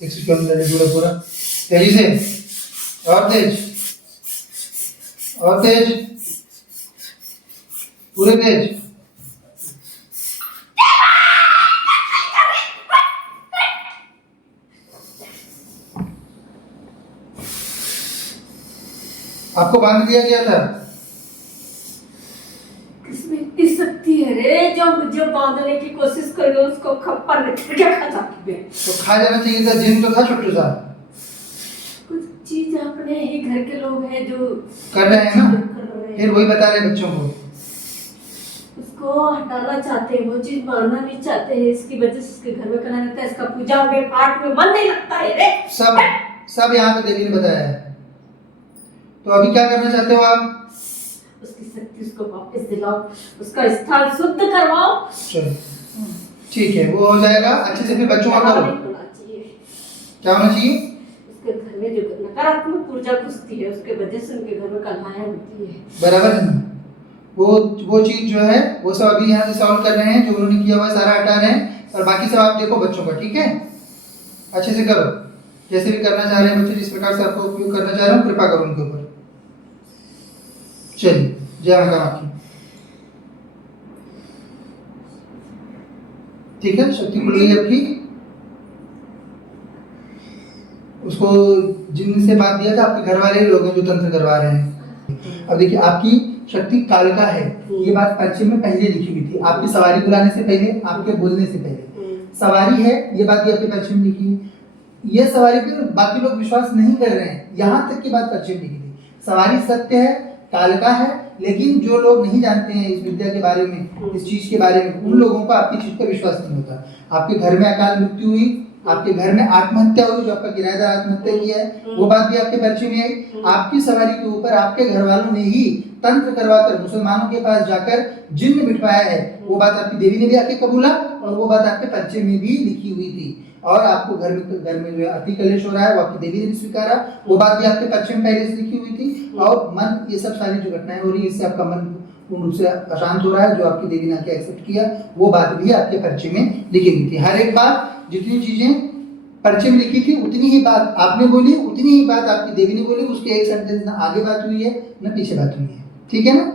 151 पूरा पूरा तेजी से, और तेज, और तेज, पूरे तेज। आपको बांध दिया गया था। इसमें इतनी शक्ति है रे, जो मुझे बांधने की कोशिश कर रहे उसको खप्पर लेकर क्या खा जाती है। तो खा जाना चाहिए था, जिन तो था छोटू सा। कुछ चीज अपने ही घर के लोग हैं जो कर रहे हैं ना, फिर वही बता रहे बच्चों को। उसको हटाना चाहते हैं, वो चीज मानना नहीं चाहते हैं, इसकी वजह से उसके घर में करना रहता है, इसका पूजा में पाठ में मन नहीं लगता है रे। सब यहाँ पे देवी ने बताया है। तो अभी क्या करना चाहते हो आप? उसकी शक्ति उसको वापस दिलाओ, उसका स्थान शुद्ध करवाओ। चलो ठीक है, वो हो जाएगा अच्छे से। फिर बच्चों का करो। क्या होना चाहिए? उसके घर में जो नकारात्मक ऊर्जा घुसती है, उसके वजह से उनके घर में कलहाएं होती है। बराबर है। वो चीज जो है वो सब अभी यहाँ से सॉल्व कर रहे हैं, जो उन्होंने किया हुआ है सारा हटा रहे हैं, और बाकी सब आप देखो बच्चों का, ठीक है? अच्छे से करो, जैसे भी करना चाह रहे हैं बच्चे, जिस प्रकार से आपको उपयोग करना चाह रहे हो, कृपा करो उनके ऊपर। चलिए, जय माता की। ठीक है, शक्ति खुल गई आपकी। उसको जिनसे बात दिया था आपके घर वाले लोग हैं जो तंत्र करवा रहे हैं। अब देखिए, आपकी शक्ति कालका है, ये बात पश्चिम में पहले लिखी हुई थी, आपकी सवारी बुलाने से पहले, आपके बोलने से पहले सवारी है, ये बात भी आपके पश्चिम में लिखी है। ये सवारी पर बाकी लोग विश्वास नहीं कर रहे हैं, यहाँ तक की बात पश्चिम लिखी थी। सवारी सत्य है, कालका है, लेकिन जो लोग नहीं जानते हैं इस विद्या के बारे में, इस चीज के बारे में, उन लोगों को आपकी चीज पर विश्वास नहीं होता। आपके घर में अकाल मृत्यु हुई, आपके घर में आत्महत्या हुई, जो आपका किराएदार आत्महत्या किया है, वो बात भी आपके परिचय में आई। आपकी सवारी के ऊपर आपके घर वालों ने ही तंत्र करवाकर मुसलमानों के पास जाकर जिन्न बिठवाया है, वो बात आपकी देवी ने भी आके कबूला, और वो बात आपके परिचय में भी लिखी हुई थी। और आपको घर में जो है अति कलेश हो रहा है, वो आपकी देवी ने भी स्वीकारा, वो बात भी आपके परिचय में पहले से लिखी हुई थी। और मन, ये सब सारी जो घटनाएं हो रही है, इससे आपका मन पूर्ण रूप से अशांत हो रहा है, जो आपकी देवी ने आके एक्सेप्ट किया, वो बात भी आपके परिचय में लिखी हुई थी। हर एक बात, जितनी चीजें परिचय में लिखी थी, उतनी ही बात आपने बोली, उतनी ही बात आपकी देवी ने बोली। उसके एक सेंटेंस ना आगे बात हुई है ना पीछे बात हुई है, ठीक है ना?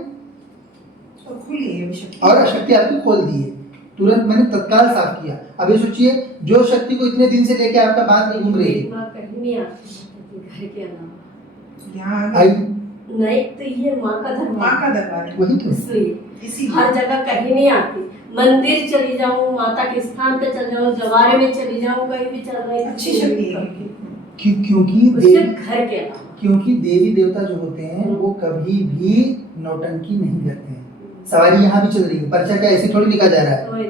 और शक्ति आपकी खोल दी है, तुरंत मैंने तत्काल साफ किया। अब ये सोचिए, जो शक्ति को इतने दिन से लेके आपका बात नहीं घूम रही है, कहीं नहीं आती घर के अलावा यहाँ आई नहीं, तो ये माँ का दरबार है, वही तो, इसलिए हर जगह कहीं नहीं आती। मंदिर चली जाऊँ, माता के स्थान पे चल जाऊँ, जवारे में चली जाऊँ, कहीं भी चल रही अच्छी शक्ति है। क्योंकि देवी देवता जो होते हैं वो कभी भी नौटंकी नहीं करते हैं। सवारी यहाँ भी चल रही है, पर्चा क्या ऐसे थोड़ी लिखा जा रहा है।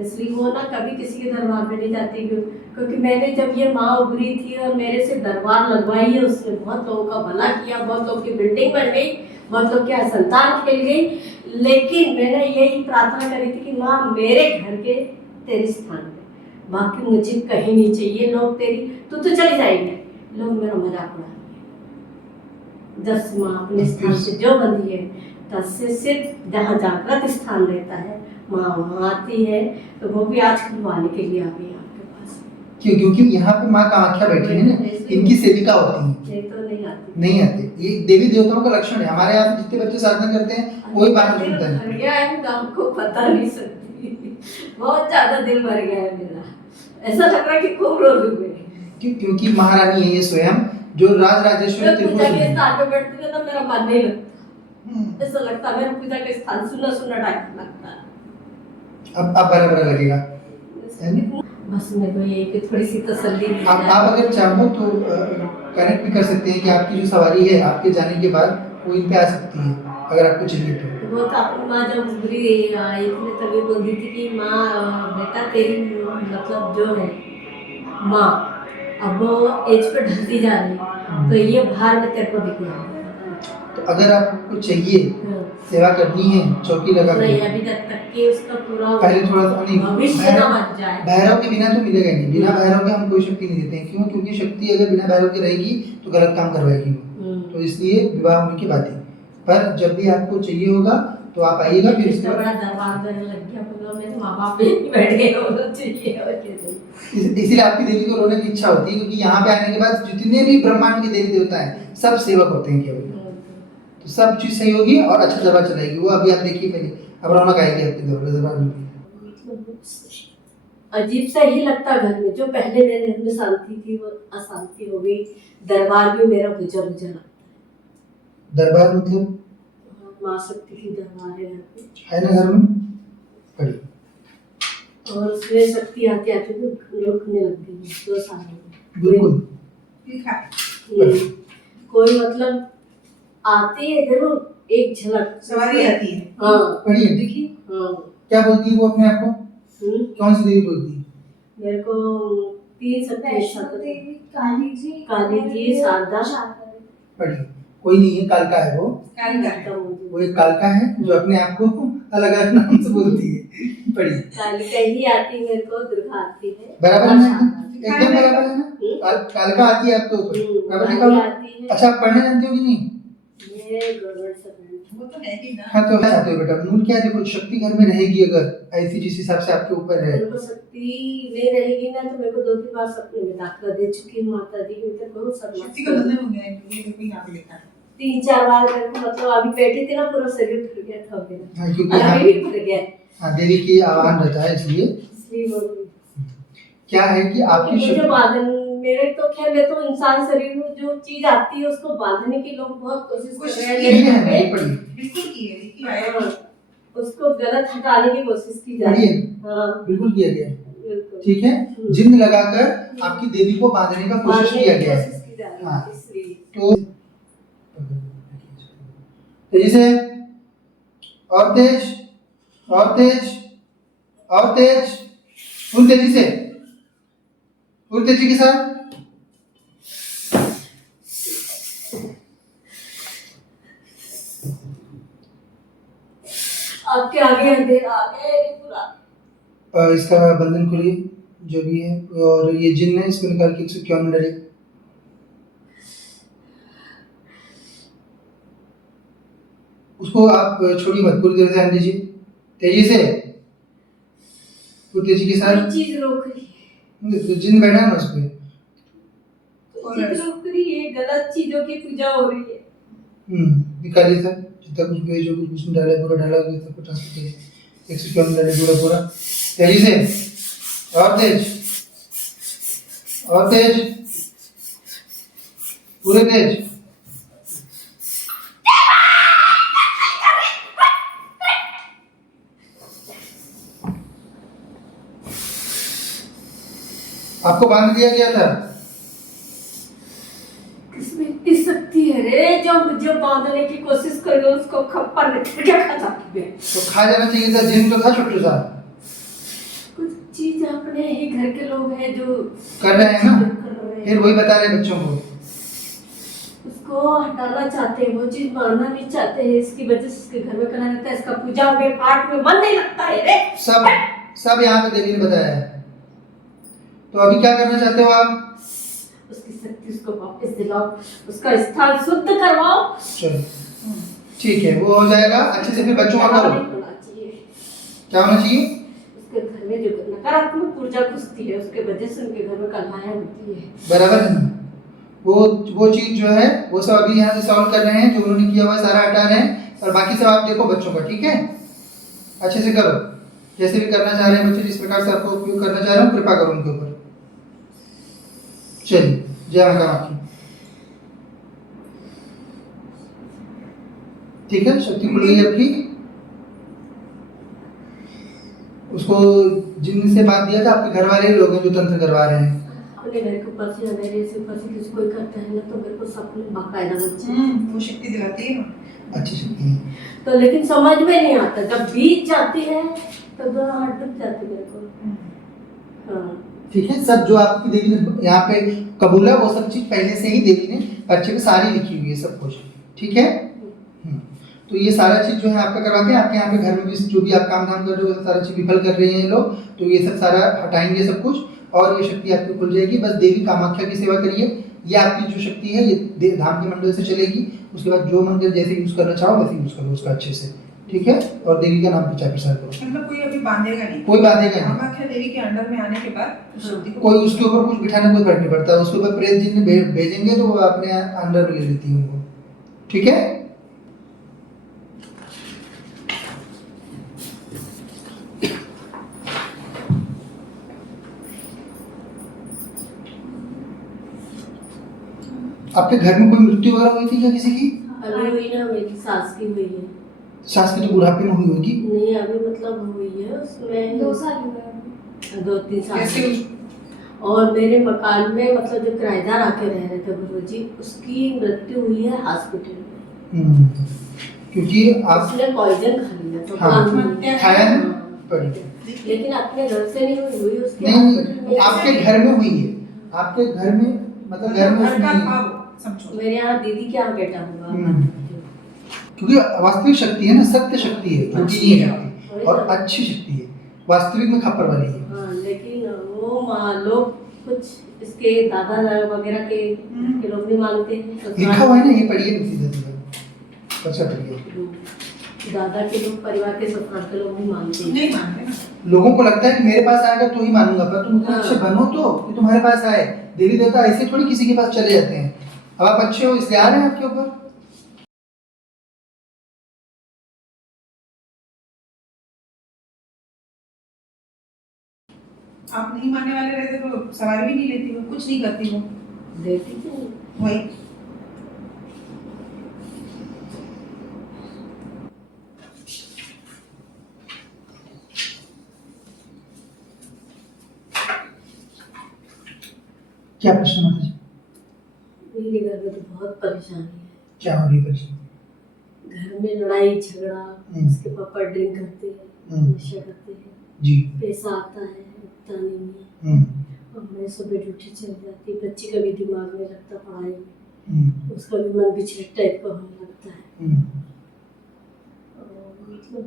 इसलिए वो ना कभी किसी के दरबार में नहीं जाती, क्योंकि मैंने जब ये माँ उभरी थी और मेरे से दरबार लगवाई है, उसने बहुत लोगों का भला किया, बहुत लोगों की बिल्डिंग बन गई, बहुत लोग की संतान खेल गई। लेकिन मैंने यही प्रार्थना करी थी कि माँ मेरे घर के तेरे स्थान पे, बाकी मुझे कहीं नहीं चाहिए। लोग तेरी तो चले जाएंगे, लोग मेरा मजाक उड़ाएंगे। जब से माँ अपने स्थान से जो बंधी है, तब से सिर्फ जहाँ जागृत स्थान रहता है माँ वहाँ आती है। तो वो भी आज खुलवाने के लिए आ गई आपके पास। क्योंकि यहाँ पे माँ कामाख्या बैठी है ना, इनकी सेविका होती है, तो नहीं आते। ये देवी देवताओं का लक्षण है। हमारे यहाँ जितने बच्चे साधना करते हैं वही बात सुनते हैं। भर गया है, तो आपको पता नहीं सकती, बहुत ज्यादा दिल भर गया है मेरा, ऐसा लग रहा है कि खूब रो लूंगी। क्योंकि महारानी है ये स्वयं, जो राज राजेश्वरी पूजा के स्थान पे बैठती है तो मेरा मन नहीं लगता, ऐसा लगता है मेरा पूजा के स्थान सुना सुना टाइप लगता है। अब बराबर लगेगा। बस मेरे को ये कि थोड़ी सी तसल्ली। आप अगर चाहो तो कनेक्ट भी कर सकते हैं कि आपकी जो सवारी है आपके जाने के बाद वो इन पे आ सकती है, अगर आपको चाहिए तो। वो तो अपनी माँ जब उभरी इतने तभी बोल दी थी कि माँ बेटा तेरी मतलब जो है माँ अब वो एज पे ढलती जा रही, तो ये भार में तेरे को दिखना। तो अगर आपको चाहिए सेवा करनी है, चौकी लगा नहीं अभी तक कि उसका पूरा पहले थोड़ा सा नहीं, भविष्य ना बन जाए। भैरव के बिना तो मिलेगा नहीं, बिना भैरव के हम कोई शक्ति नहीं देते हैं। क्यों? क्योंकि शक्ति अगर बिना भैरव के रहेगी तो गलत काम करवाएगी वो, तो इसलिए विवाह होने की बात है। पर जब भी आपको चाहिए होगा तो आप आइएगा फिर इतना बड़ा दरबार करने लग गया, बोला मेरे माँ बाप भी बैठ गए होना चाहिए और कैसे। इसीलिए आपकी देवी को रोने की इच्छा होती है, क्योंकि यहाँ पे आने के बाद जितने भी ब्रह्मांड के देवी देवता हैं सब सेवक होते हैं केवल, तो सब चीज सही होगी और अच्छा दरबार चलाएगी। वो अभी आप देखिए पहले, अब रौनक आएगी आपके दरबार में। अजीब सा ही लगता घर में, जो पहले मेरे घर में शांति थी वो अशांति हो गई। दरबार भी मेरा बुझा बुझा लगता है। दरबार मतलब माँ शक्ति की दरबार है घर पे, है ना घर में बड़ी, और उसमें शक्ति आते आते तो रुकने लग गई 2 साल में। बिल्कुल कोई मतलब आती है जरूर, एक झलक सवारी आती है। हाँ बड़ी है। देखिए हाँ। क्या बोलती है वो अपने आप को, कौन सी देवी बोलती है? मेरे को 3 शक्ति एक साथ होती है। काली जी, शारदा, बड़ी कोई नहीं है, कालका है वो वो एक कालका है जो अपने आप को अलग अलग नाम से बोलती है। बड़ी कालिका ही आती है मेरे को, दुर्गा आती है। बराबर और है ना, शारदा। एकदम बराबर है ना। कालका आती है आपके ऊपर, बराबर लिखा काली हुआ। आती है। अच्छा आप पढ़ने जानते हो कि नहीं? ये गवर्नमेंट सर्वेंट। वो तो है ही ना। हाँ तो चाहते हो बेटा, मूल क्या है, देखो शक्ति घर में रहेगी अगर ऐसी जिस हिसाब से आपके ऊपर है, मेरे को शक्ति नहीं रहेगी ना, तो मेरे को 2-3 बार सपने में दाखिला दे चुकी है माता दी, मुझे बहुत शक्ति का मतलब हो गया है, ये देखो यहाँ पे लिखा है। 3-4 बार मेरे को, मतलब अभी बैठी थी ना, पूरा शरीर फट गया था मेरा, हाँ, क्योंकि यहाँ अभी भी फट गया है। हाँ, देवी की आह्वान रहता है इसलिए। इसलिए बोल रही हूँ। क्या है कि आपकी मुझे शक्ति बांधन, मेरे तो खैर मैं तो इंसान शरीर में जो चीज आती है उसको बांधने की लोग बहुत कोशिश कर रहे हैं, ठीक है, लेकिन नहीं पड़ी बिल्कुल की है, देखिए आया। हाँ, उसको गलत हटाने की कोशिश की जा पड़ी रही है, है। हाँ बिल्कुल किया गया है। बिल्कुल। ठीक है, जिन्न लगाकर आपकी देवी को बांधने का कोशिश बांधने किया की गया है। कोशिश की जा रही है, हाँ। इसलिए। तो तेजी से, और तेज, और तेज, और तेज, फुल तेजी से, फुल तेजी के साथ। आपके आगे अंधेरा आ गया है पूरा। इसका बंधन खोलिए जो भी है, और ये जिन्न है इसको निकाल के 151 में डालिए। उसको आप छोड़िए मत, पूरी तरह से ध्यान दीजिए, तेजी से, पूरी तेजी के साथ। कोई चीज रोक रही है, तो जिन्न बैठा है ना उस पे, कोई चीज रोक रही है, गलत चीजों की पूजा हो रही है। निकालिए सर, जितना कुछ भी जो कुछ उसमें डाला है पूरा डाला गया, सबको ट्रांसफर करिए। 151 डालिए पूरा पूरा, तेजी से, और तेज, और तेज, पूरे तेज। आपको बांध दिया गया था। इसमें इतनी शक्ति है रे, जो मुझे बांधने की कोशिश कर रहे हो उसको खप्पर निकल के खा जाती है। तो खा जाना चाहिए था, जिन तो था छोटू सा, कुछ चीज अपने ही घर के लोग हैं जो कर रहे हैं ना, कर रहे हैं। फिर वही बता रहे हैं बच्चों को। उसको हटाना चाहते हैं, वो चीज मानना नहीं चाहते हैं, इसकी वजह से इसके घर में करा रहता है, इसका पूजा में पाठ में मन नहीं लगता है रे। सब यहाँ पे देवी ने बताया है। तो अभी क्या करना चाहते हो आप? उसकी शक्ति उसको वापस दिलाओ, उसका स्थान शुद्ध करवाओ। चलो ठीक है, वो हो जाएगा अच्छे से। फिर बच्चों का करो, होना चाहिए क्या होना चाहिए? उसके घर में जो नकारात्मक ऊर्जा घुसती है उसके वजह से उनके घर में कलहाएं होती है। बराबर है ना? वो चीज जो है वो सब अभी यहाँ से सॉल्व कर रहे हैं, जो उन्होंने किया हुआ है सारा हटा रहे हैं, और बाकी सब आप देखो बच्चों का, ठीक है? अच्छे से करो, जैसे भी करना चाह रहे हैं बच्चे, जिस प्रकार से आपको उपयोग करना चाह रहे हो, कृपा करो उनके ऊपर। चलिए, जय माता आपकी। ठीक है, शक्ति खुल गई आपकी। उसको जिन से बात दिया था, आपके घर वाले लोग हैं जो तंत्र करवा रहे हैं। अपने घर के ऊपर से मेरे से ऊपर से किसी कोई करता है ना, तो मेरे को सपने बाकायदा बच्चे। वो शक्ति दिलाती है ना। अच्छी शक्ति है। तो लेकिन समझ में नहीं आता, जब बीत जाती है तब हाथ डूब जाती मेरे को। हाँ ठीक है, सब जो आपकी देवी ने यहाँ पे कबूला, वो सब चीज पहले से ही देवी ने पर्चे पे सारी लिखी हुई है, सब कुछ। ठीक है, तो ये सारा चीज जो है आपका करवाते हैं। आपके यहाँ पे घर में भी जो भी आप काम धाम कर रहे हो, सारा चीज विफल कर रहे हैं ये लोग, तो ये सब सारा हटाएंगे सब कुछ, और ये शक्ति आपकी खुल जाएगी। बस देवी कामाख्या की सेवा करिए, ये आपकी जो शक्ति है ये धाम के मंडल से चलेगी। उसके बाद जो मंदिर जैसे यूज करना चाहो वैसे यूज करो उसका अच्छे से। ठीक है, और देवी का नाम प्रचार प्रसार करो। मतलब कोई अभी बांधेगा नहीं, कोई बांधेगा नहीं। कामाख्या देवी के अंडर में आने के बाद उस शक्ति को कोई उसके ऊपर कुछ बिठाने कोई फर्क नहीं पड़ता, उसके ऊपर प्रेत जिन भेजेंगे तो वो अपने अंडर में ले लेती है उनको, ठीक है। आपके घर में कोई मृत्यु वगैरह हुई थी क्या किसी की? अभी हुई ना, मेरी सास की हुई है। सास की तो बुढ़ापे में हुई होगी। नहीं अभी मतलब हुई है, उसमें 2 साल हुए। 2-3 साल कैसे और मेरे मकान में मतलब जो किराएदार आके रह रहे थे गुरु जी, उसकी मृत्यु हुई है हॉस्पिटल में। क्योंकि आप उसने पॉइजन खा लिया तो हाँ, कान खाया ना? हाँ। पड़ी। लेकिन अपने घर से नहीं हुई उसके नहीं हॉस्पिटल में। आपके घर में हुई है, आपके घर में मतलब घर में घर का उसमें- भाव समझो। मेरे यहाँ दीदी के यहाँ बेटा हुआ। क्योंकि वास्तविक शक्ति है ना, सत्य शक्ति है, झूठी नहीं है शक्ति, और अच्छी शक्ति है, वास्तविक में खप्पर वाली है। हाँ, लेकिन वो लोग कुछ इसके दादा वगैरह के लोग नहीं मानते हैं। लिखा हुआ है ना, ये पढ़िए सीधा सीधा, अच्छा पढ़िए। दादा के लोग, परिवार के ससुराल के लोग नहीं मानते। नहीं मानते ना, लोगों को लगता है कि मेरे पास आएगा तो ही मानूंगा, पर तुम इतने अच्छे बनो तो कि तुम्हारे पास आए। देवी देवता ऐसे थोड़ी किसी के पास चले जाते हैं, अब आप अच्छे हो इसलिए आ रहे हैं आपके ऊपर। आप नहीं मानने वाले रहते तो सवारी भी नहीं लेती, वो कुछ नहीं करती, वो देती थी। वही क्या प्रश्न माता जी? मेरे घर में तो बहुत परेशानी है। क्या हो रही है परेशानी? घर में लड़ाई झगड़ा, उसके पापा ड्रिंक करते हैं, नशा करते हैं, जी। पैसा आता है उतना नहीं है, और मैं सुबह ड्यूटी चल जाती, बच्ची का भी दिमाग में लगता पढ़ाई में, उसका भी मन बिछड़ टाइप का होने लगता है। और मतलब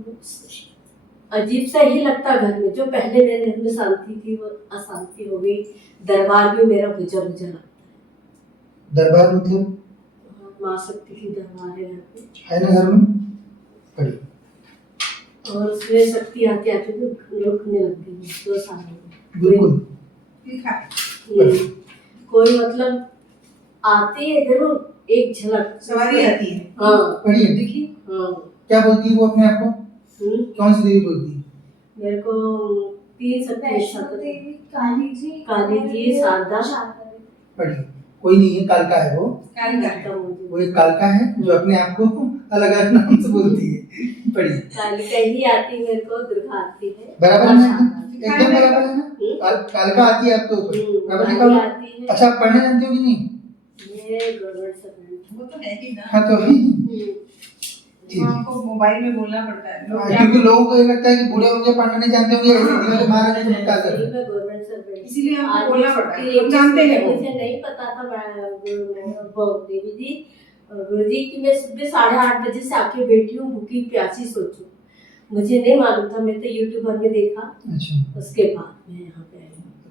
अजीब सा ही लगता घर में, जो पहले मेरे घर में शांति थी वो अशांति हो गई। दरबार भी मेरा बुझा बुझा लगता है। दरबार मतलब माँ शक्ति की दरबार है घर पे, है ना घर में? पढ़िए। और उसमें शक्ति आती आती तो रुकने लग गई 2 साल हो गए। बिल्कुल लिखा है, कोई मतलब आती है जरूर, एक झलक सवारी आती है। हाँ पढ़िए। देखिए हाँ। क्या बोलती है वो अपने आप को? कौन सी देवी बोलती है? मेरे को 3 शक्ति वैष्णो देवी, काली जी, शारदा। पढ़िए। कोई नहीं है, कालका है वो। कालिका है। वो एक कालका है जो अपने आप को अलग अलग नाम से बोलती है। पढ़िए। कालिका ही आती है मेरे को, दुर्गा आती है। बराबर है ना? शारदा। एकदम बराबर है ना? कालका आती है आपके ऊपर, बराबर लिखा हुआ है? आती है। अच्छा आप पढ़ने जानते हो कि नहीं? ये गवर्नमेंट सर्वेंट। वो तो है ही ना, हाँ तो ठीक है। आपको मोबाइल में बोलना पड़ता है। लोग हाँ, क्या क्योंकि लोगों को ये लगता है कि बूढ़े होंगे पढ़ना नहीं जानते होंगे, ऐसे दिमाग मारा जाए तो क्या सही करें? में गवर्नमेंट सर्वेंट। इसीलिए हमको आज बोलना भी पड़ता है, छुट्टी हम जानते हैं वो। मुझे नहीं पता था देवी जी, गुरुजी की मैं सुबह 8:30 बजे से आके बैठी हूँ भूखी प्यासी, सोचो मुझे नहीं मालूम था। मैं तो यूट्यूबर में देखा, अच्छा, उसके बाद मैं यहाँ पे आई।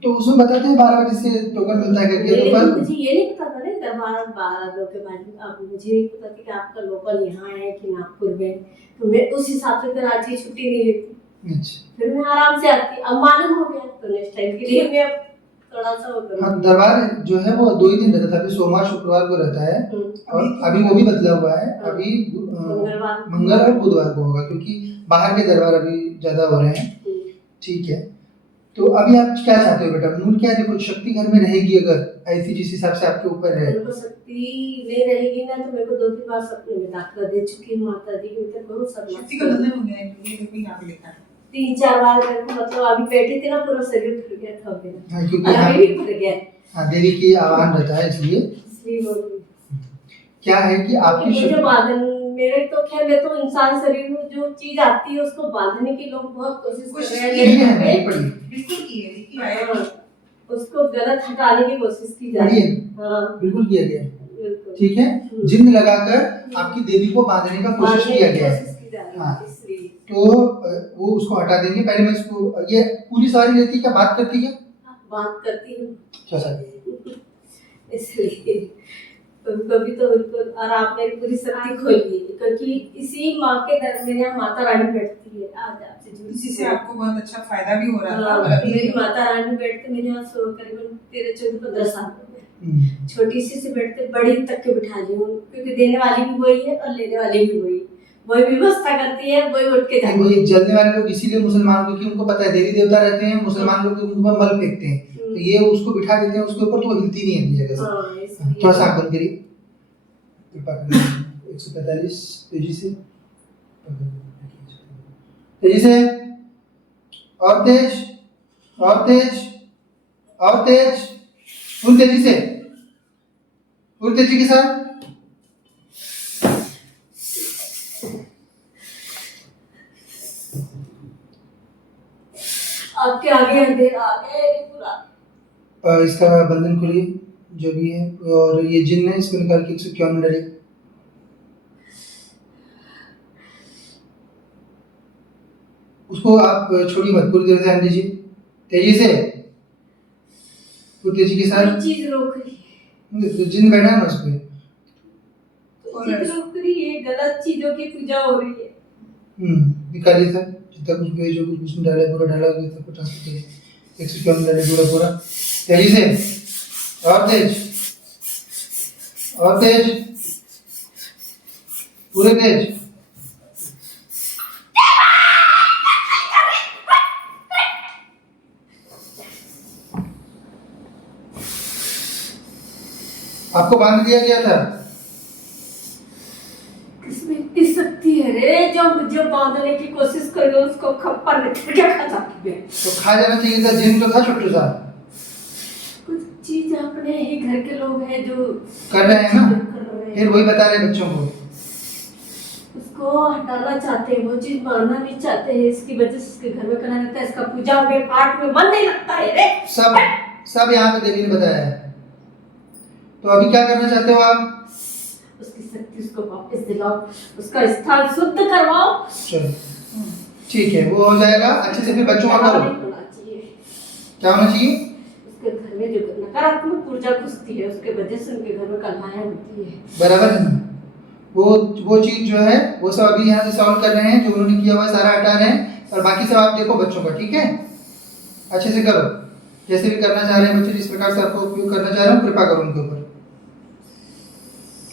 तो उसमें बताते हैं 12 बजे से टोकन मिलता है करके, तो लेकिन पर मुझे ये नहीं पता था ना दरबार 12 लोग के बारे में। अब मुझे नहीं पता था कि आपका लोकल यहाँ है कि नागपुर में, तो मैं उस हिसाब से फिर आज की छुट्टी नहीं लेती, अच्छा। फिर मैं आराम से आती। अब मालूम हो गया तो नेक्स्ट टाइम के लिए मैं थोड़ा सा वो हाँ, करूँगी। दरबार जो है वो 2 ही दिन रहता था, अभी सोमवार शुक्रवार को रहता है, और अभी वो भी बदला हुआ है, अभी मंगल और बुधवार को होगा, क्योंकि बाहर के दरबार अभी ज्यादा हो रहे हैं। ठीक है, तो अभी आप क्या चाहते हो बेटा? मूल क्या है? देखो, शक्ति घर में रहेगी अगर ऐसी जिस हिसाब से आपके ऊपर है, मेरे को शक्ति नहीं रहेगी ना, तो मेरे को 2-3 बार सपने में दाखिला दे चुकी हूँ माता जी की, तो बहुत शक्ति का बंधन हो गया है, ये देखो यहाँ पे लिखा है। 3-4 बार मेरे को मतलब अभी बैठी थी ना, पूरा शरीर फट गया था मेरा, हाँ, क्योंकि हाँ, अभी भी फट गया है। हाँ, देवी की आह्वान रहता है, इसलिए इसलिए बोल रही हूँ। क्या है कि आपकी मुझे शक्ति बांधन, मेरे तो खैर मैं तो इंसान शरीर में जो चीज आती है उसको बांधने की लोग बहुत कोशिश कर रहे ये है हैं, नहीं पड़ी, बिल्कुल की है, लिखी है। हाँ, उसको गलत हटाने की कोशिश की जा रही पढ़िए, है। हाँ, बिल्कुल किया गया है। बिल्कुल। ठीक है, जिन लगाकर आपकी देवी को बांधने का कोशिश बांधने किया की गया है, कोशिश की जा रही है, हाँ। इसलिए। तो वो उसको हटा देंगे। पहले मैं इसको, ये पूरी सवारी रहती है क्या, बात करती है? बात करती हूँ अच्छा सर, इसलिए। कभी कभी तो बिल्कुल, और आप मेरी पूरी शक्ति खोल दी, क्योंकि इसी माँ के दर में यहाँ माता रानी बैठती है। आज आपसे जुड़ी इसी से आपको बहुत अच्छा फायदा भी हो रहा था और हाँ, अभी मेरी माता रानी बैठते मेरे यहाँ सो करीबन 13-14-15 साल हो गए। छोटी सी से बैठते बड़ी तक के बिठा ली हूँ, क्योंकि देने वाली भी वही है और लेने वाली भी वही व्यवस्था करती है, वही उठ के जाती है। वही जलने वाले लोग इसीलिए मुसलमान, क्योंकि उनको पता है देवी देवता रहते हैं, मुसलमान लोग उन पर मल फेंकते हैं, तो ये उसको बिठा देते हैं उसके ऊपर, तो वो हिलती नहीं है अपनी जगह से। हाँ, इसलिए। थोड़ा सा आंख बंद करिए, कृपा करिए। 145 तेजी से, तेजी से, और तेज, और तेज, और तेज, फुल तेजी से, फुल तेजी के साथ। आपके आगे अंधेरा आ गया है पूरा। इसका बंधन खोलिए जो भी है, और ये जिन्न है इसको निकाल के 151 डालिए। उसको आप छोड़िए मत, पूरी तरह से ध्यान दीजिए, तेजी से, पूरी तेजी के साथ। कोई चीज रोक रही है, तो जिन्न बैठा है ना उस पे, कोई चीज रोक रही है, गलत चीजों की पूजा हो रही है। निकालिए सर, जितना कुछ भी है, जो कुछ उसमें डाला है पूरा डाला गया था, ट्रांसफर करिए। 151 डालिए पूरा पूरा, तेजी से, और तेज, और तेज, पूरे तेज। आपको बांध दिया गया था। इसमें इतनी शक्ति है रे, जो मुझे बांधने की कोशिश कर रहे हो उसको खप्पर निकल के खा जाती है। तो खा जाना चाहिए था, जिन तो था छोटू सा। कुछ चीज अपने ही घर के लोग हैं जो कर रहे हैं ना, कर रहे हैं। फिर वही बता रहे हैं बच्चों को। उसको हटाना चाहते हैं, वो चीज मानना नहीं चाहते हैं, इसकी वजह से उसके घर में करना रहता है, इसका पूजा में पाठ में मन नहीं लगता है रे। सब यहाँ पे देवी ने बताया है। तो अभी क्या करना चाहते हो आप? उसकी शक्ति उसको वापस दिलाओ, उसका स्थान शुद्ध करवाओ। चलो ठीक है, वो हो जाएगा अच्छे से। फिर बच्चों का करो, होना चाहिए क्या होना चाहिए? उसके घर में जो नकारात्मक ऊर्जा घुसती है, उसके वजह से उनके घर में कलहाएं होती है। बराबर है ना? वो चीज जो है वो सब अभी यहाँ से सॉल्व कर रहे हैं, जो उन्होंने किया हुआ है सारा हटा रहे हैं, और बाकी सब आप देखो बच्चों का, ठीक है? अच्छे से करो, जैसे भी करना चाह रहे हैं बच्चे, जिस प्रकार से आपको उपयोग करना चाह रहे हो, कृपा करो उनके ऊपर।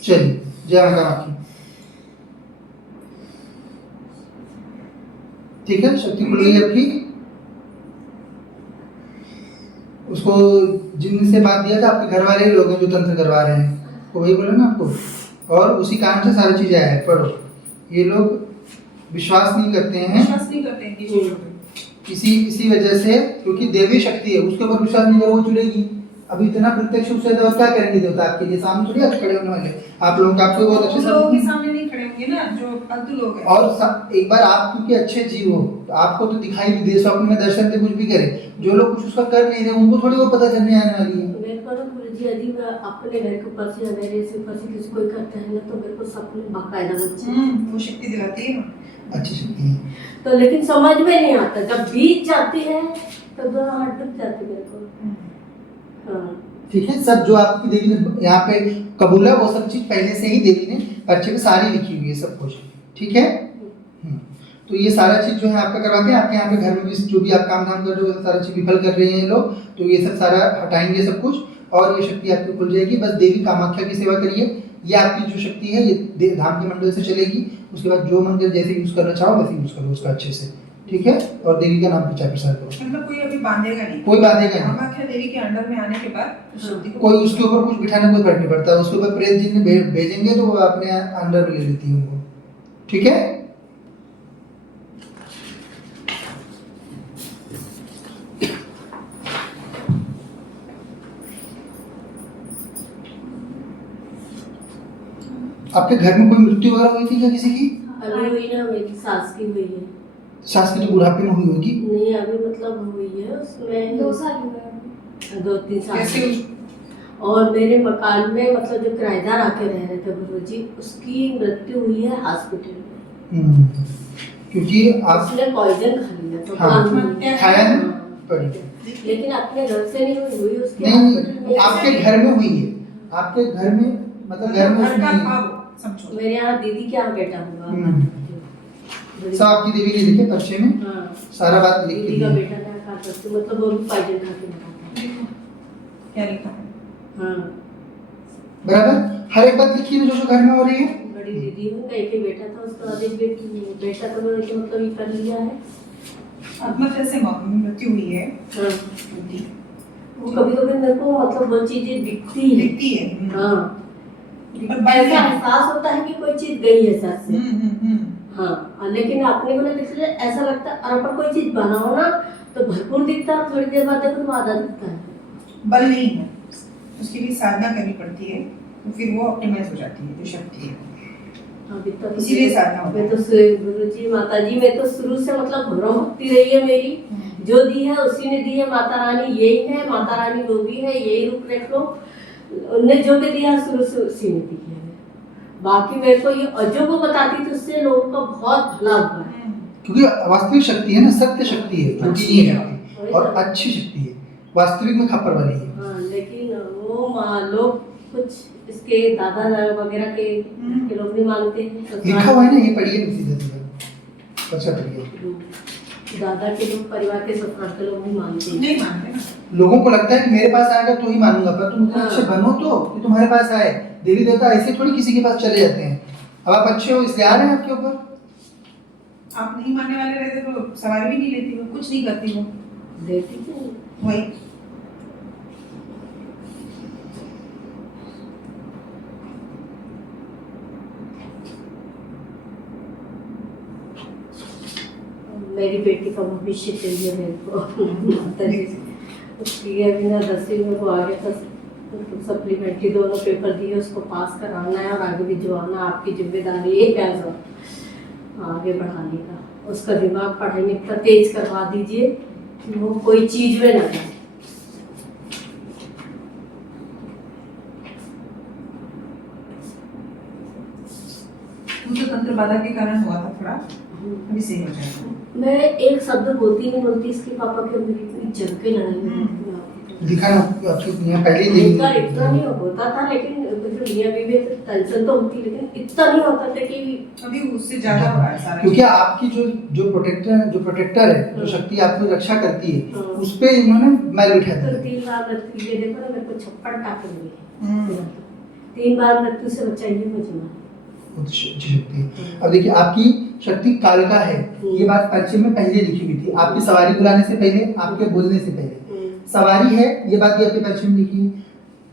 चलिए, जय माता की। ठीक है, शक्ति खुल गई आपकी। उसको जिन से बात दिया था, आपके घर वाले लोग हैं जो तंत्र करवा रहे हैं, तो वही बोला ना आपको, और उसी कारण से सारी चीजें आया है। पढ़ो, ये लोग विश्वास नहीं करते हैं, विश्वास नहीं करते हैं किसी चीजों पे। इसी वजह से, क्योंकि देवी शक्ति है, उसके ऊपर विश्वास नहीं करो, वो चुड़ेगी। अभी इतना प्रत्यक्ष रूप से क्या करेंगे देवता आपके लिए? सामने थोड़ी आप खड़े होने वाले, आप लोगों का आपको बहुत अच्छे उन लोगों के से। सामने नहीं खड़े होंगे ना, जो फालतू लोग हैं। और एक बार आप क्योंकि अच्छे जीव हो, तो आपको तो दिखाई भी दे, स्वप्न में दर्शन दे, कुछ भी करे। जो लोग कुछ उसका कर नहीं रहे, उनको थोड़ी वो पता चलने आने वाली है। मेरे को ना गुरुजी, यदि मैं अपने घर के ऊपर से या मेरे से ऊपर से किसी कोई करता है ना, तो मेरे को सपने में बाकायदा बच्चे, वो शक्ति दिलाती है ना। अच्छी शक्ति है। तो लेकिन समझ में नहीं आता, जब बीत जाती है तब हाथ डूब जाती मेरे को। हाँ, ठीक है, सब जो आपकी देवी ने यहाँ पे कबूला, वो सब चीज पहले से ही देवी ने पर्चे पे सारी लिखी हुई है, सब कुछ, ठीक है? तो ये सारा चीज जो है आपका करवाते हैं। आपके यहाँ पे घर में भी जो भी आप काम धाम कर रहे हो, सारा चीज विफल कर रहे हैं ये लोग, तो ये सब सारा हटाएंगे सब कुछ, और ये शक्ति आपकी खुल जाएगी। बस देवी कामाख्या की सेवा करिए, ये आपकी जो शक्ति है ये धाम के मंडल से चलेगी। उसके बाद जो मंदिर जैसे यूज करना चाहो वैसे यूज करो उसका अच्छे से, ठीक है? और देवी का नाम प्रचार प्रसार करो। मतलब कोई अभी बांधेगा नहीं, कोई बांधेगा नहीं। कामाख्या देवी के अंडर में आने के बाद उस शक्ति को कोई उसके ऊपर कुछ बिठाने कोई फर्क नहीं पड़ता, उसके ऊपर प्रेत जिन भेजेंगे तो वो अपने अंडर में ले लेती है उनको, ठीक है? आपके घर में कोई मृत्यु वगैरह हुई थी क्या किसी की? अभी हुई ना, मेरी सास की हुई है। सास की तो बुढ़ापे में हुई होगी। नहीं, अभी मतलब हुई है, उसमें 2 साल हुए अभी। 2-3 साल। कैसे और मेरे मकान में मतलब जो किराएदार आके रह रहे थे गुरुजी, उसकी मृत्यु हुई है हॉस्पिटल में। क्योंकि आप उसने पॉइजन खा लिया था। हाँ, पान खाया ना? हाँ। पड़ी लेकिन अपने घर से नहीं हुई, उसके नहीं, हॉस्पिटल में। आपके घर में हुई है। आपके घर में मतलब घर में घर का उसमें था वो, समझो। मेरे यहाँ दीदी के यहाँ बेटा हुआ। बड़ी- सब आपकी देवी ने लिखे पर्चे में, हाँ, सारा बात लिख दीदी के का दी। बेटा ना खा सकते, मतलब वो भी पाइजन खा के मरा था। देखो क्या लिखा है। हाँ, बराबर, हर एक बात लिखी है जो घर में हो रही है। बड़ी दीदी हूँ, एक ही बेटा था, उसका बाद एक बेटा तो मैंने कि मतलब ये कर लिया है। आत्महत्या से मृत्यु हुई है। हाँ, वो कभी कभी मेरे को मतलब वो चीजें दिखती है। दिखती है। हाँ, पर ऐसा एहसास होता है कि कोई चीज गई है सर से। हम्म। हाँ, लेकिन अपने को ना दिखता है, ऐसा लगता है और अपन कोई चीज बनाओ ना तो भरपूर दिखता है, थोड़ी देर बाद देखो तो आधा दिखता है। बल नहीं है, उसके लिए साधना करनी पड़ती है, तो फिर वो ऑप्टिमाइज हो जाती है, जो शक्ति है। अभी तक इसीलिए साधना होता मैं है। तो गुरु जी माता जी में तो शुरू से मतलब घोरों भक्ति रही है मेरी। जो दी है उसी ने दी है, माता रानी यही है, माता रानी वो भी है, यही रूप रख लो। उन्हें जो भी दिया शुरू से उसी ने दी है। बाकी मेरे को ये अजो को बताती थी, उससे लोगों का बहुत भला हुआ है। क्योंकि वास्तविक शक्ति है ना, सत्य शक्ति है, झूठी नहीं है शक्ति, और अच्छी शक्ति है, वास्तविक में खप्पर वाली है। हाँ, लेकिन वो लोग कुछ इसके दादा वगैरह के लोग नहीं मानते हैं। लिखा हुआ है ना, ये पढ़िए सीधे सीधे, अच्छा पढ़िए। दादा के लोग, परिवार के ससुराल के लोग नहीं मानते हैं। नहीं मानते ना। लोगों को लगता है कि मेरे पास आएगा तो ही मानूंगा, पर तुम इतने अच्छे बनो तो कि तुम्हारे पास आए। देवी देवता ऐसे थोड़ी किसी के पास चले जाते हैं। अब आप अच्छे हो इसलिए आ रहे हैं आपके ऊपर। आप नहीं मानने वाले रहते तो सवारी भी नहीं लेती, वो कुछ नहीं करती वो। देती तो वही मेरी बेटी का भविष्य चाहिए मेरे को। माता जी से। उसकी अभी ना 10वीं में वो आ गया था, सप्लीमेंट्री दोनों पेपर दिए, उसको पास कराना है और आगे भिजवाना आपकी जिम्मेदारी है। क्या आगे बढ़ाने का उसका दिमाग पढ़ाई में इतना तेज करवा दीजिए कि वो कोई चीज में ना जाए। मुझे तंत्र बाधा के कारण हुआ था थोड़ा, अभी सही हो जाएगा। मैं एक शब्द बोलती नहीं बोलती, इसके पापा के मेरी इतनी जम के लड़ाई हुई थी। दिखा ना आपकी यहाँ पहले ही इतना इतना नहीं होता था, लेकिन मियां बीवी टेंशन तो होती, लेकिन इतना नहीं होता था कि अभी उससे ज्यादा हो रहा है सारा। क्योंकि आपकी जो प्रोटेक्टर है, जो शक्ति आपकी रक्षा करती है, हाँ। उस पे इन्होंने मैल बिठा तो दिया। 3 बार मृत्यु, ये देखो ना मेरे को छप्पड़ टाके हुए 3 बार मृत्यु से बचाइए मुझे। शक्ति। अब देखिए आपकी शक्ति कालका है, ये बात पश्चिम में पहले लिखी हुई थी, आपकी सवारी बुलाने से पहले, आपके बोलने से पहले। सवारी है, ये बात भी आपके पश्चिम में लिखी है।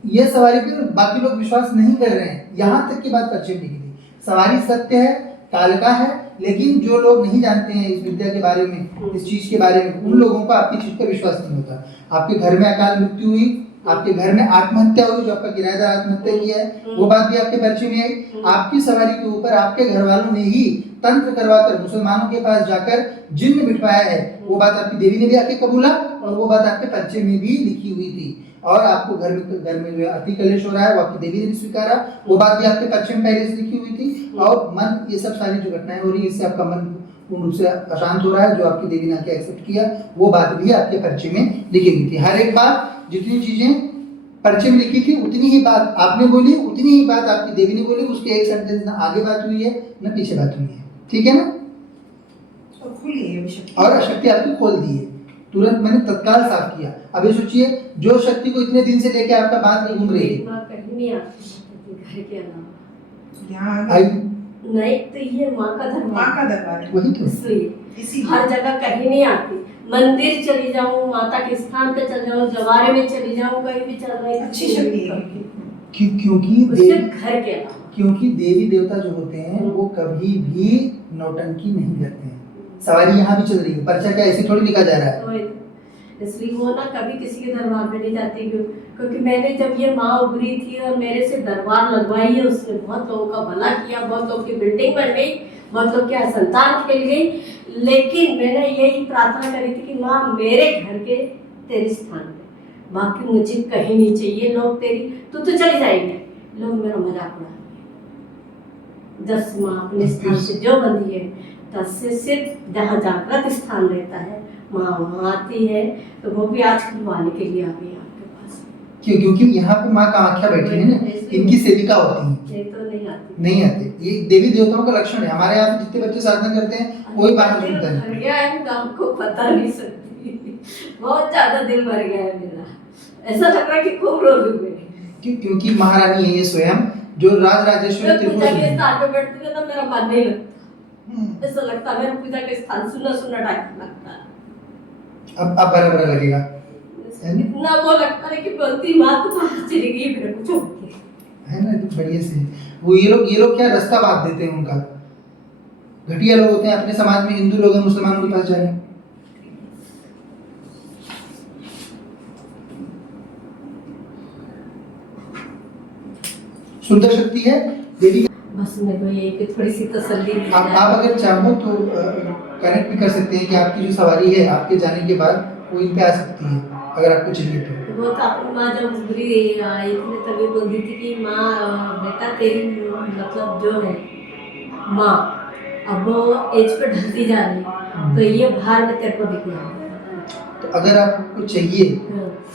ये सवारी पे बाकी लोग विश्वास नहीं कर रहे हैं, यहाँ तक की बात पश्चिम लिखी थी। सवारी सत्य है, कालका है, लेकिन जो लोग नहीं जानते हैं इस विद्या के बारे में, इस चीज के बारे में, उन लोगों को आपकी चीज पर विश्वास नहीं होता। आपके घर में अकाल मृत्यु हुई, आपके घर में आत्महत्या हुई, जो आपका किराएदार आत्महत्या किया है, वो बात भी आपके परिचय में आई। आपकी सवारी के ऊपर आपके घर वालों ने ही तंत्र करवाकर मुसलमानों के पास जाकर जिन्न बिठवाया है, वो बात आपकी देवी ने भी आके कबूला, और वो बात आपके परिचय में भी लिखी हुई थी। और आपको घर में जो है अति कलेश हो रहा है, वो आपकी देवी ने भी स्वीकारा, वो बात भी आपके परिचय में पहले से लिखी हुई थी। और मन, ये सब सारी जो घटनाएं हो रही है, इससे आपका मन पूर्ण रूप से अशांत हो रहा है, जो आपकी देवी ने आके एक्सेप्ट किया, वो बात भी आपके परिचय में लिखी हुई थी। हर एक बात, जितनी चीजें परिचय में लिखी थी, उतनी ही बात आपने बोली, उतनी ही बात आपकी देवी ने बोली। उसके एक सेंटेंस ना आगे बात हुई है ना पीछे बात हुई है, ठीक है ना। तो खुली है अभी शक्ति। और शक्ति आपकी खोल दी है, तुरंत मैंने तत्काल साफ किया। अब ये सोचिए, जो शक्ति को इतने दिन से लेके आपका बात नहीं घूम रही है, माँ कहीं नहीं आती घर के अलावा। यहाँ आई नहीं तो ये माँ का दरबार, माँ का दरबार है, वही तो। इसलिए इसीलिए हर जगह कहीं नहीं आती। मंदिर चली जाऊं, माता के स्थान पे चल जाऊं, जवारे में चली जाऊं, कहीं भी चल रही अच्छी शक्ति है। क्योंकि उससे देवी, घर के अलावा। क्योंकि देवी देवता जो होते हैं वो कभी भी नौटंकी नहीं करते हैं। सवारी यहाँ भी चल रही है, पर्चा क्या ऐसे थोड़ी लिखा जा रहा है। तो इसलिए वो ना कभी किसी के दरबार में नहीं जाती, क्योंकि मैंने जब ये माँ उभरी थी और मेरे से दरबार लगवाई है, उसने बहुत लोगों का भला किया, बहुत लोगों की बिल्डिंग बन गई, बहुत लोग क्या संतान खेल गई। लेकिन मैंने यही प्रार्थना करी थी कि माँ मेरे घर के तेरे स्थान पे, बाकी मुझे कहीं नहीं चाहिए। लोग तेरी तू तो चली जाएगी, लोग मेरा मजाक उड़ाएंगे। 10 माँ अपने स्थान से जो बंधी है, 10 से सिर्फ जहाँ जागृत स्थान रहता है, माँ वहाँ आती है। तो वो भी आज खुलवाने के लिए आ गई आपके पास। क्योंकि यहाँ पे माँ कामाख्या बैठी है ना, इनकी सेविका होती है, ये तो नहीं आती। नहीं आते। ये देवी देवताओं का लक्षण है। हमारे यहाँ पे जितने बच्चे साधना करते हैं कोई बात नहीं सुनता भर है। गया है तो आपको पता नहीं सकती, बहुत ज्यादा दिल भर गया है मेरा, ऐसा लग रहा है कि खूब रो लूं मैं। क्योंकि महारानी है ये स्वयं, जो राज राजेश्वरी मैं त्रिपुर पूजा के सुंदरी। स्थान पे बैठती हूँ तो मेरा मन नहीं लगता, ऐसा लगता है मेरा पूजा का स्थान सुना सुना टाइप लगता है। अब बड़ा बड़ा लगेगा इतना वो लगता है कि बोलती माँ तो कहाँ चली गई, मेरे को छोड़ के। है ना, तो बढ़िया से वो ये लोग क्या रास्ता बांध देते हैं उनका। घटिया लोग होते हैं, अपने समाज में हिंदू लोग हैं, मुसलमानों के पास जा रहे हैं। सुंदर शक्ति है देवी। बस मेरे को ये कि थोड़ी सी तसल्ली मिल आप जाए। अगर चाहो तो कनेक्ट भी कर सकते हैं कि आपकी जो सवारी है आपके जाने के बाद वो इन पे आ सकती है, अगर आपको चाहिए तो। वो तो अपनी माँ जब उभरी इतने तभी बोलती थी कि माँ बेटा तेरी मतलब जो है माँ अब वो एज पे ढलती जा रही है, तो ये भार में तेरे को दिख रहा है। तो अगर आपको चाहिए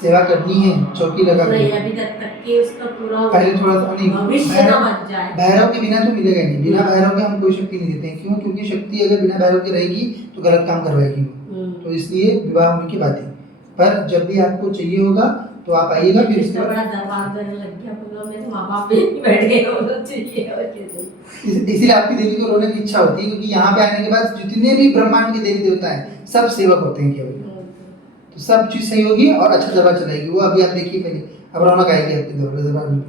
सेवा करनी है चौकी लगा नहीं के, अभी तक कि उसका पूरा पहले थोड़ा सा नहीं, भविष्य ना बन जाए। भैरव के बिना तो मिलेगा ही नहीं। बिना भैरव के हम कोई शक्ति नहीं देते हैं। क्यों? क्योंकि शक्ति अगर बिना भैरव के रहेगी तो गलत काम करवाएगी वो। तो इसलिए विवाह होने की बात है। पर जब भी आपको चाहिए होगा तो आप आइएगा। फिर इसके बड़ा बाद दरबार करने लग गया, बोलो मेरे माँ बाप भी बैठ गए होना चाहिए और कैसे। इसीलिए आपकी देवी को रोने की इच्छा होती है, क्योंकि यहाँ पे आने के बाद जितने भी ब्रह्मांड के देवी देवता हैं सब सेवक होते हैं केवल। तो सब चीज सही होगी और अच्छा दरबार चलाएगी वो। अभी आप देखिए पहले अब रौनक आएगी आपके दरबार में।